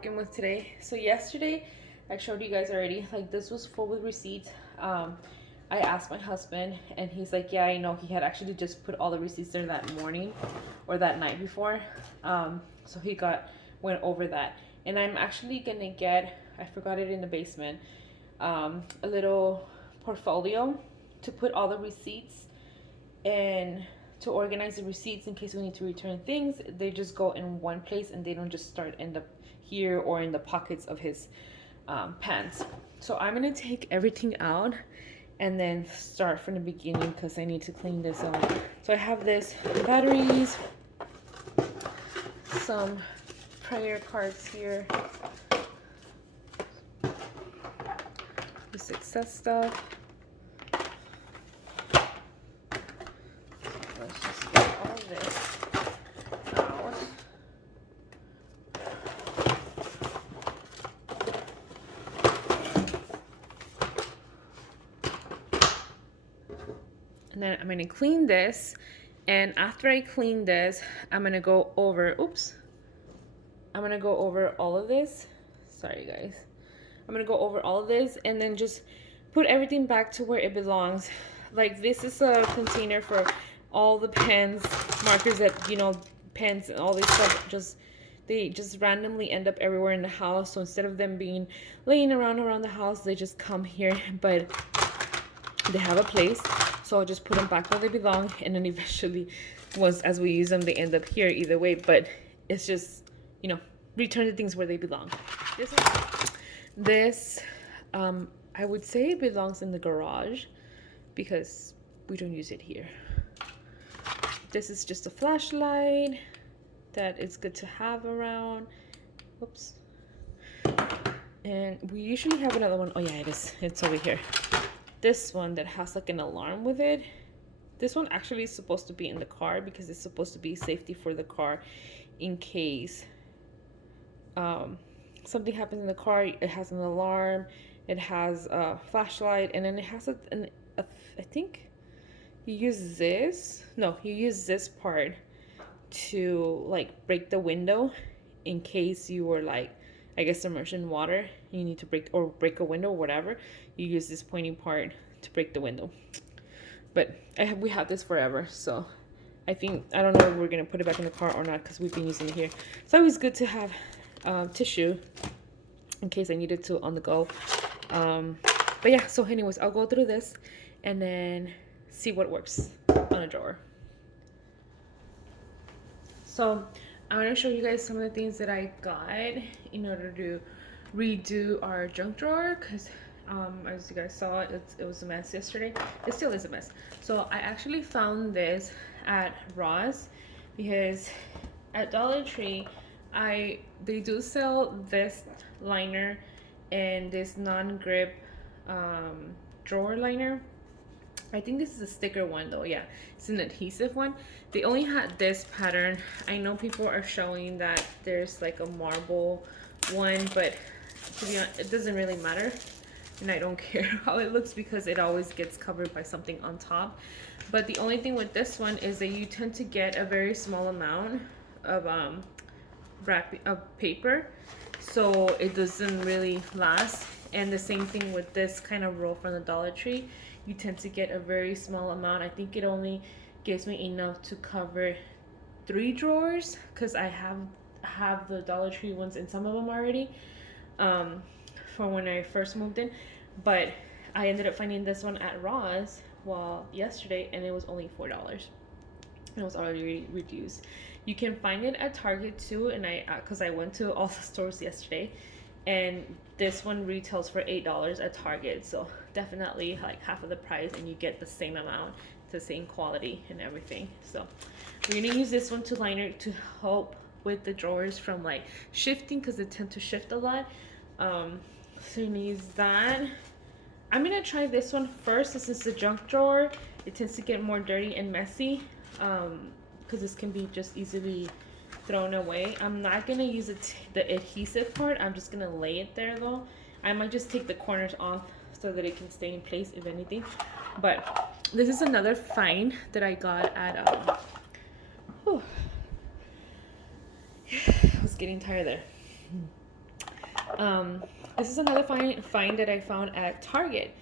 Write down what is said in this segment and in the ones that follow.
working with today. So yesterday, I showed you guys already, like this was full with receipts. I asked my husband and he's like, yeah, I know. He had actually just put all the receipts there that morning or that night before. So he went over that. And I'm actually gonna get, I forgot it in the basement, a little portfolio to put all the receipts and to organize the receipts in case we need to return things. They just go in one place and they don't just end up here or in the pockets of his pants. So I'm gonna take everything out and then start from the beginning because I need to clean this up. So I have this batteries, some prayer cards here, the success stuff. Let's just get all this out. And then I'm going to clean this. And after I clean this, I'm going to go over, I'm going to go over all of this. Sorry, guys. I'm going to go over all of this and then just put everything back to where it belongs. Like this is a container for all the pens, markers that, pens and all this stuff, they just randomly end up everywhere in the house. So instead of them being laying around the house, they just come here, but they have a place. So I'll just put them back where they belong, and then eventually, once as we use them, they end up here either way. But it's just, return the things where they belong. This, I would say it belongs in the garage because we don't use it here. This is just a flashlight that is good to have around. Oops. And we usually have another one. Oh yeah, it is. It's over here. This one that has like an alarm with it. This one actually is supposed to be in the car because it's supposed to be safety for the car in case something happens in the car. It has an alarm, it has a flashlight, and then it has I think you use this part to like break the window in case you were like, I guess, submerged in water. You need to break a window or whatever. You use this pointing part to break the window. But we have this forever, so I don't know if we're gonna put it back in the car or not because we've been using it here. It's always good to have tissue in case I needed to on the go. But yeah, so anyways, I'll go through this and then see what works on a drawer. So I want to show you guys some of the things that I got in order to redo our junk drawer because as you guys saw, it was a mess yesterday. It still is a mess. So I actually found this at Ross because at Dollar Tree they do sell this liner and this non-grip drawer liner. I think this is a sticker one though. Yeah, it's an adhesive one. They only had this pattern. I know people are showing that there's like a marble one, but to be honest, it doesn't really matter, and I don't care how it looks because it always gets covered by something on top. But the only thing with this one is that you tend to get a very small amount of paper, so it doesn't really last. And the same thing with this kind of roll from the Dollar Tree. You tend to get a very small amount. I think it only gives me enough to cover 3 drawers because I have the Dollar Tree ones in some of them already from when I first moved in. But I ended up finding this one at Ross yesterday, and it was only $4. It was already reduced. You can find it at Target too, and because I went to all the stores yesterday, and this one retails for $8 at Target, so definitely like half of the price, and you get the same amount, the same quality and everything. So we're gonna use this one to liner to help with the drawers from like shifting because they tend to shift a lot. So we're gonna use that. I'm gonna try this one first. This is the junk drawer. It tends to get more dirty and messy because this can be just easily thrown away. I'm not gonna use the adhesive part. I'm just gonna lay it there though. I might just take the corners off so that it can stay in place if anything. But this is another find that I got at I was getting tired there. This is another find that I found at Target,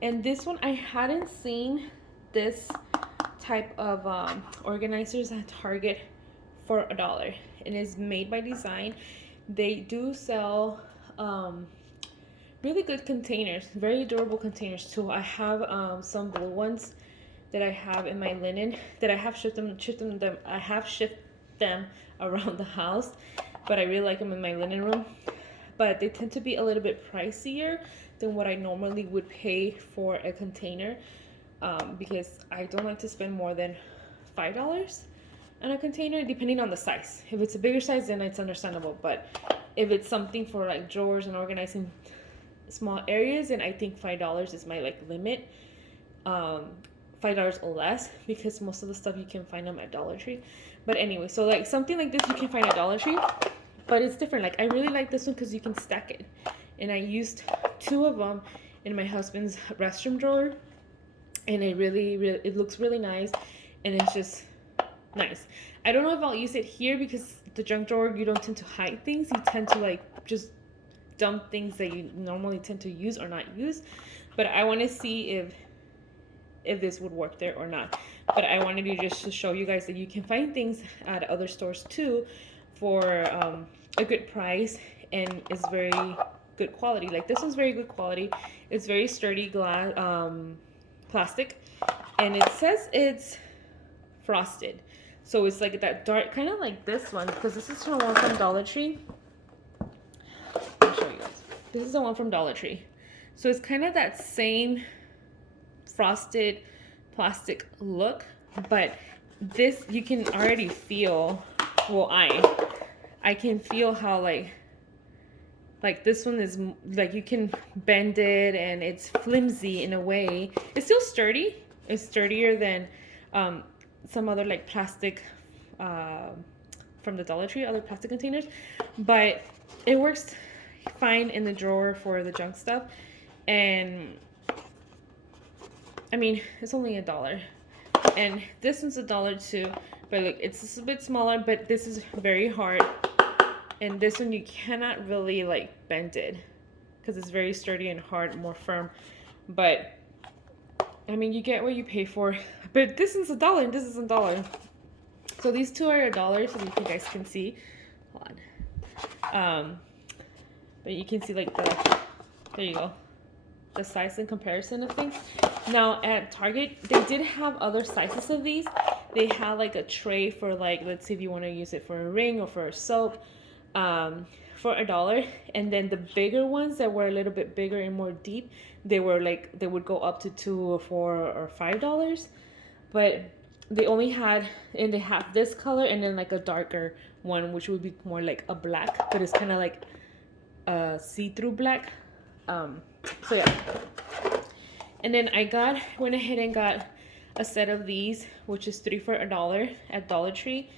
and this one I hadn't seen this type of organizers at Target for $1, and it's made by Design. They do sell really good containers, very durable containers too. I have some blue ones that I have in my linen that I have shipped them around the house, but I really like them in my linen room. But they tend to be a little bit pricier than what I normally would pay for a container, because I don't like to spend more than $5 on a container, depending on the size. If it's a bigger size, then it's understandable, but if it's something for like drawers and organizing small areas, then I think $5 is my like limit. $5 or less, because most of the stuff you can find them at Dollar Tree. But anyway, so like something like this you can find at Dollar Tree, but it's different. Like I really like this one because you can stack it, and I used 2 of them in my husband's restroom drawer, and it looks really nice, and it's just nice. I don't know if I'll use it here because the junk drawer, you don't tend to hide things. You tend to like just dump things that you normally tend to use or not use. But I want to see if this would work there or not. But I wanted to just show you guys that you can find things at other stores too for a good price, and it's very good quality. Like this one's very good quality. It's very sturdy glass, plastic, and it says it's frosted, so it's like that dark, kind of like this one, because this is the one from Dollar Tree. I'll show you guys. This is the one from Dollar Tree, so it's kind of that same frosted plastic look, but this you can already feel, well, I can feel how like this one is like you can bend it, and it's flimsy in a way. It's still sturdy. It's sturdier than some other like plastic from the Dollar Tree, other plastic containers, but it works fine in the drawer for the junk stuff. And I mean, it's only $1, and this one's $1 too, but look, it's just a bit smaller, but this is very hard, and this one you cannot really like bend it because it's very sturdy and hard, more firm. But I mean, you get what you pay for. But this is $1 and this is $1, so these 2 are $1, so you guys can see. Hold on. But you can see like there you go, the size in comparison of things. Now at Target, they did have other sizes of these. They had like a tray for like, let's say if you want to use it for a ring or for a soap, for $1. And then the bigger ones that were a little bit bigger and more deep, they were like, they would go up to $2 or $4 or $5. But they only had, and they have this color and then like a darker one, which would be more like a black, but it's kind of like a see-through black. So yeah. And then I went ahead and got a set of these, which is 3 for $1 at Dollar Tree.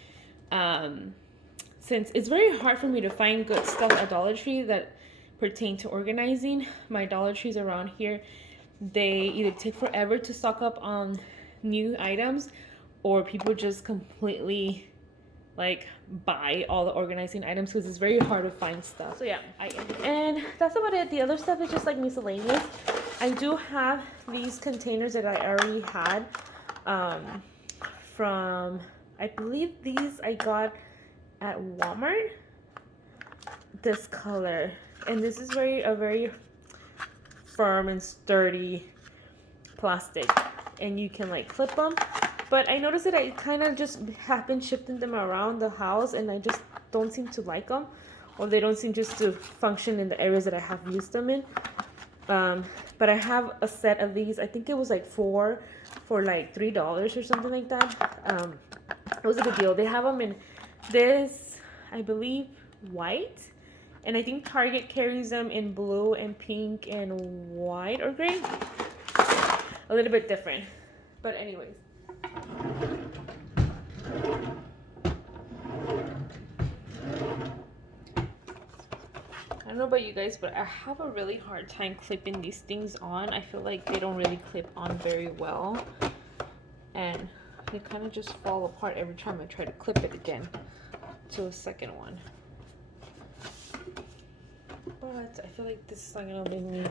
Since it's very hard for me to find good stuff at Dollar Tree that pertain to organizing, my Dollar Trees around here, they either take forever to stock up on new items, or people just completely like buy all the organizing items because it's very hard to find stuff. So yeah, and that's about it. The other stuff is just like miscellaneous. I do have these containers that I already had from, I believe these I got at Walmart, this color, and this is a very firm and sturdy plastic, and you can like clip them. But I noticed that I kind of just have been shifting them around the house, and I just don't seem to like them, or they don't seem just to function in the areas that I have used them in. But I have a set of these. I think it was like 4 for like $3 or something like that. It was a good deal. They have them in this, I believe, white, and I think Target carries them in blue and pink and white or gray. A little bit different, but anyways. I don't know about you guys, but I have a really hard time clipping these things on. I feel like they don't really clip on very well, and they kind of just fall apart every time I try to clip it again to a second one. but I feel like this is not gonna leave me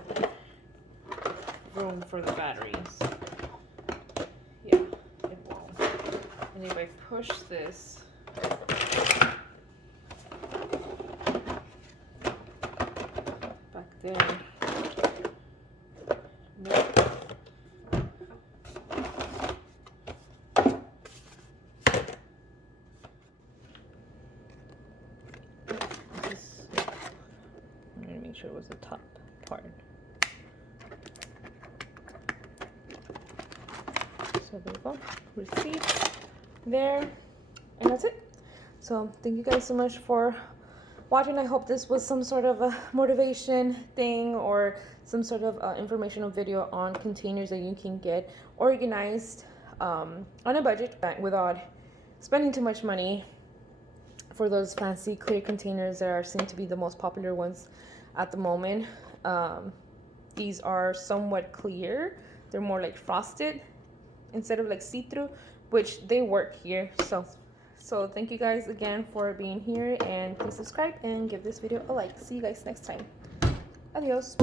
room for the batteries. Yeah, it won't. And if I push this back there, nope. I'm gonna make sure it was the top part. So there we go, receipt there, and that's it. So thank you guys so much for watching. I hope this was some sort of a motivation thing or some sort of informational video on containers that you can get organized on a budget without spending too much money for those fancy clear containers that are seem to be the most popular ones at the moment. These are somewhat clear. They're more like frosted instead of like see-through, which they work here. So thank you guys again for being here, and please subscribe and give this video a like. See you guys next time. Adios.